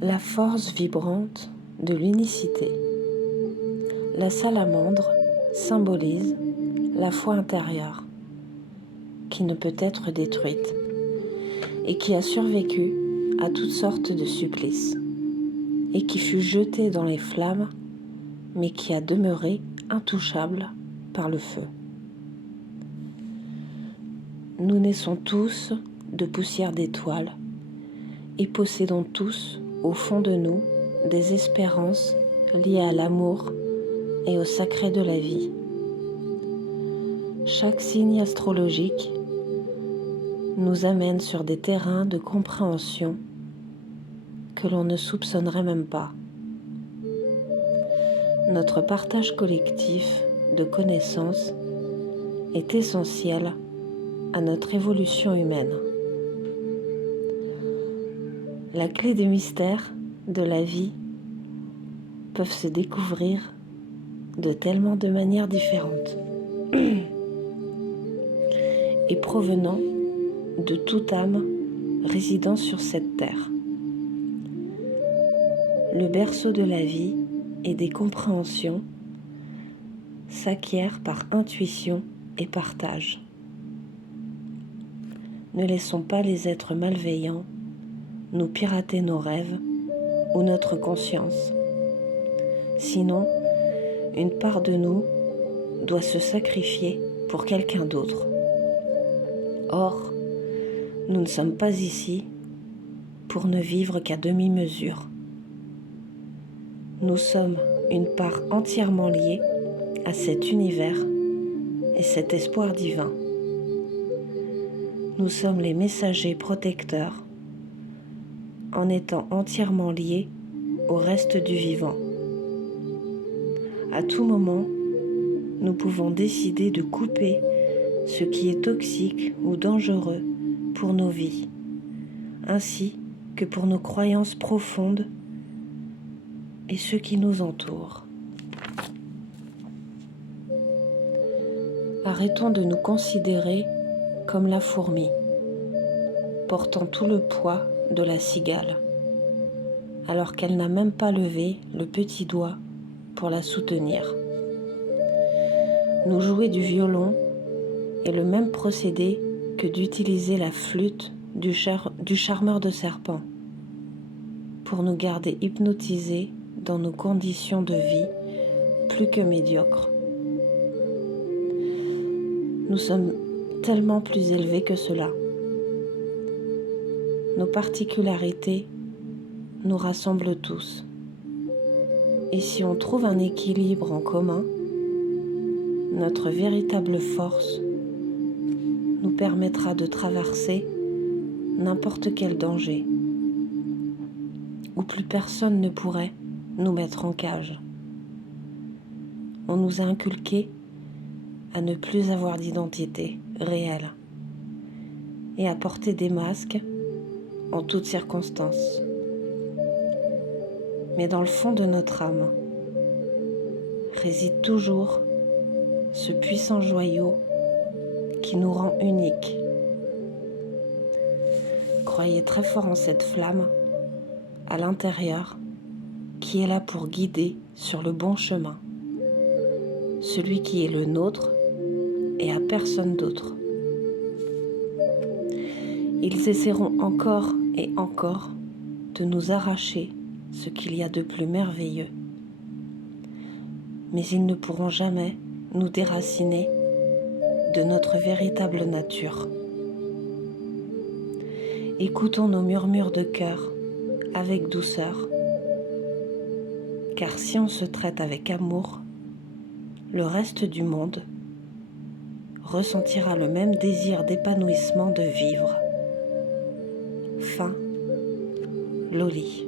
La force vibrante de l'unicité. La salamandre symbolise la foi intérieure qui ne peut être détruite et qui a survécu à toutes sortes de supplices et qui fut jetée dans les flammes mais qui a demeuré intouchable par le feu. Nous naissons tous de poussière d'étoiles et possédons tous au fond de nous des espérances liées à l'amour et au sacré de la vie. Chaque signe astrologique nous amène sur des terrains de compréhension que l'on ne soupçonnerait même pas. Notre partage collectif de connaissances est essentiel à notre évolution humaine. La clé des mystères de la vie peuvent se découvrir de tellement de manières différentes et provenant de toute âme résidant sur cette terre. Le berceau de la vie et des compréhensions s'acquiert par intuition et partage. Ne laissons pas les êtres malveillants nous pirater nos rêves ou notre conscience. Sinon, une part de nous doit se sacrifier pour quelqu'un d'autre. Or, nous ne sommes pas ici pour ne vivre qu'à demi-mesure. Nous sommes une part entièrement liée à cet univers et cet espoir divin. Nous sommes les messagers protecteurs en étant entièrement liés au reste du vivant. À tout moment, nous pouvons décider de couper ce qui est toxique ou dangereux pour nos vies, ainsi que pour nos croyances profondes et ceux qui nous entourent. Arrêtons de nous considérer comme la fourmi, portant tout le poids de la cigale, alors qu'elle n'a même pas levé le petit doigt pour la soutenir. Nous jouer du violon est le même procédé que d'utiliser la flûte du charmeur de serpents pour nous garder hypnotisés dans nos conditions de vie plus que médiocres. Nous sommes tellement plus élevés que cela. Nos particularités nous rassemblent tous. Et si on trouve un équilibre en commun, notre véritable force nous permettra de traverser n'importe quel danger, où plus personne ne pourrait nous mettre en cage. On nous a inculqué à ne plus avoir d'identité réelle et à porter des masques en toutes circonstances. Mais dans le fond de notre âme réside toujours ce puissant joyau qui nous rend uniques. Croyez très fort en cette flamme à l'intérieur qui est là pour guider sur le bon chemin, celui qui est le nôtre et à personne d'autre. Ils essaieront encore et encore de nous arracher ce qu'il y a de plus merveilleux, mais ils ne pourront jamais nous déraciner de notre véritable nature. Écoutons nos murmures de cœur avec douceur, car si on se traite avec amour, le reste du monde ressentira le même désir d'épanouissement de vivre. Fin, Loli.